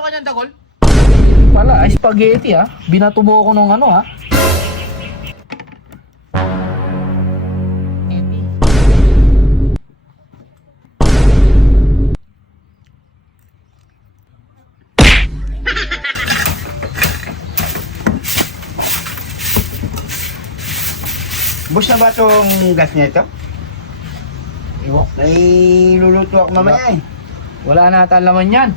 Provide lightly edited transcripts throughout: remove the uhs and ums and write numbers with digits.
Napano ka niyan, Dagol? Pala, ay spaghetti ha. Binato mo ako nung ano ha. Bus na ba itong gas niya ito? Ay, luluto ako mamaya eh. Wala na ata laman yan.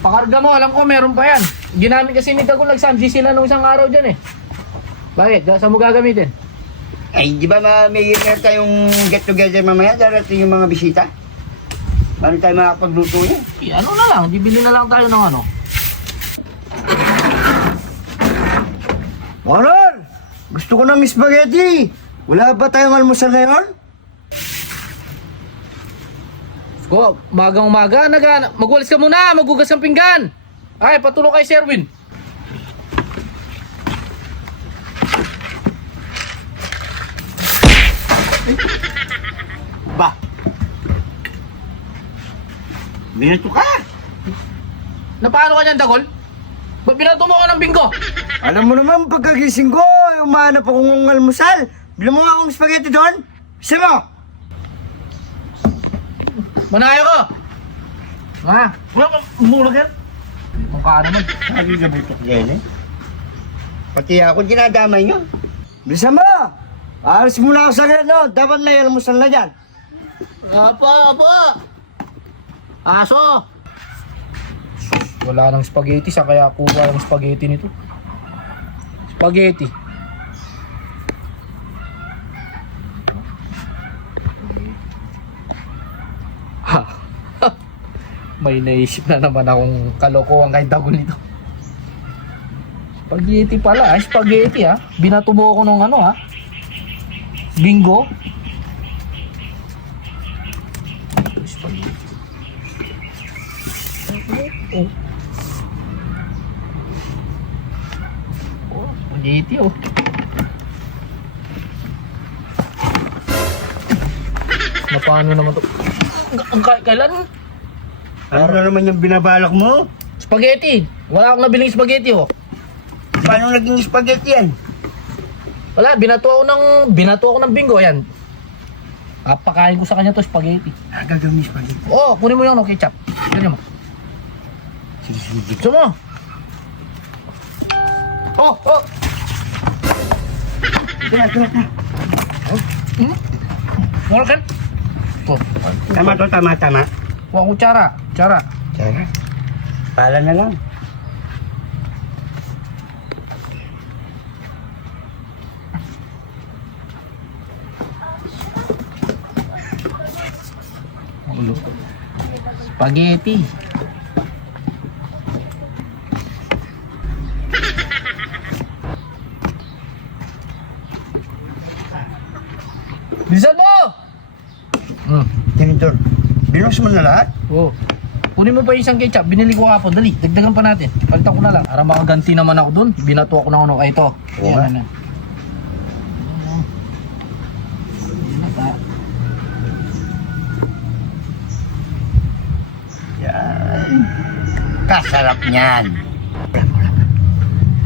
Pakarga mo, alam ko meron pa yan. Ginamit kasi ni Dagol, nag-samji sila nung isang araw dyan eh. Bakit? Saan mo gagamitin? Ay, di ba may meron tayong get together mamaya? Darating yung mga bisita? Paano tayo makapagluto niya? Ano na lang, bibili na lang tayo ng ano. Honor! Gusto ko ng spaghetti! Wala ba tayong almusal ngayon? Go, magang-umaga, magwalis ka muna, magugas ng pinggan. Ay, patulong kay Sherwin. Ba? Binato ka? Napano ka niyan, Dagol? Ba't binato mo ko ng binggo? Alam mo naman, pagkagising ko, umahanap akong almusal. Bila mo nga akong spaghetti doon. Bisa mo? Manayo ko! Ha? Wala ka, umulag yan. Mukha naman. Sabi ka butok yan eh. Pati ako dinadamay nyo. Bisa mo! Alis muna ako sa gano. Dapat may almusal na dyan. Apo! Aso! Wala nang spaghetti, sa kaya kuha yung spaghetti nito. Spaghetti. Ha! May naisip na naman akong kalokohan kay Dagol nito. Spaghetti pala, ay spaghetti ha. Binato mo ako nung ano ha. Bingo. Spaghetti. Oh. Oh, spaghetti oh. Paano naman to? Kailan? Ano na naman yung binabalak mo? Spaghetti. Wala akong nabiling spaghetti oh. Paano naging spaghetti yan? Wala, binato ako ng bingo yan. Papakain ko sa kanya to spaghetti. Gagawin yung spaghetti. Oh, kunin mo yung no, ketchup. Kunin mo. Sige. Gusto mo? Oh! Ito na. Wala kan? Oh. Tama to, tama. Huwag kutsara. Tara. Pala na lang. Spaghetti. Bilisan mo! Tinitor, binos mo na lahat? Oh. Kunin mo pa yung isang ketchup. Binili ko kapon. Dali, dagdagan pa natin. Palitan ko na lang. Para makaganti naman ako dun. Binato ako ng ano. Ay, ito. Oo ba? Ayan. Yan. Kasarap niyan.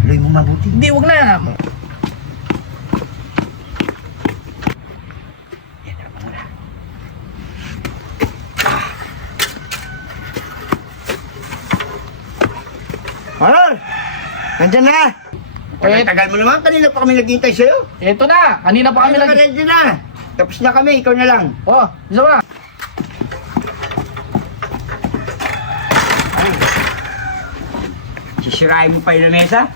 Luy mo mabuti. Hindi, wag na. Honor! Nandyan na! Tagal mo naman, kanina pa kami naghihintay sa'yo. Ito na. Kanina pa kami Kanina ka nandyan na. Tapos na kami, ikaw na lang. Oh, isa ba? Sisirain mo pa yung lamesa?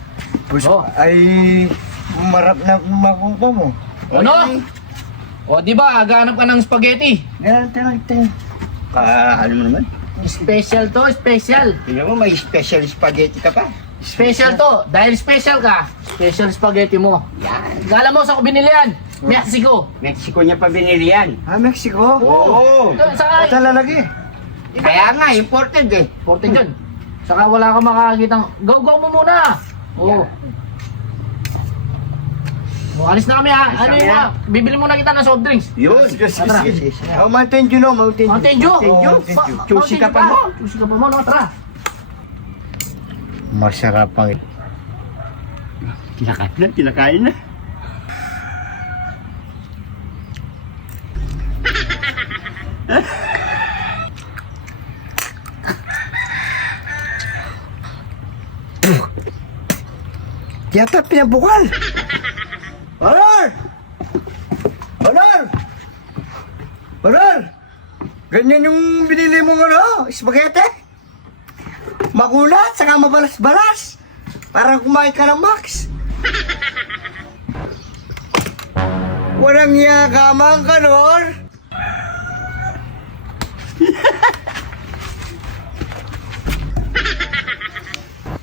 Oh. Ay, marap na makuha mo. Ano? O, di ba? Aghanap ka ng spaghetti. Yan, tingnan. Ano mo naman? Special to, special. Tingnan mo, may special spaghetti ka pa. Special to. Dahil special ka, special spaghetti mo. Yan. Gala mo sa ko binili yan. Mexico. Mexico niya pa binili yan. Mexico? Oo. Saka, lalaki. Kaya nga, imported eh. 14 dyan. Saka wala kang makakakitang, go mo muna. Oo. Oh, alis na kami ha. Alis Ano na yun kami, ha? Bibili muna kita ng soft drinks. Yun. Tara. Oh, Mountain Dew no, Mountain Dew. Mountain Dew? Mountain Dew. Choosy ka pa mo. Choosy ka pa mo, no? Tara. Masarap ang... Kinakain na. Yata pinabukal. Honor! Honor! Honor! Ganyan yung binili mong spaghetti? Makulat, saka mabalas-balas. Parang kumain ka ng Max. Walang yakamang ka, Nor.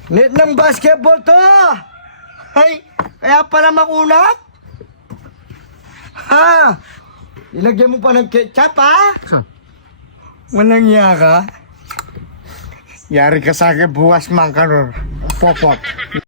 Net ng basketball to. Ay, kaya pala makunat. Ha? Ilagyan mo pa ng ketchup, ha? Walang iya ka. Yari ka sa akin bukas man ka, Nor. Popot.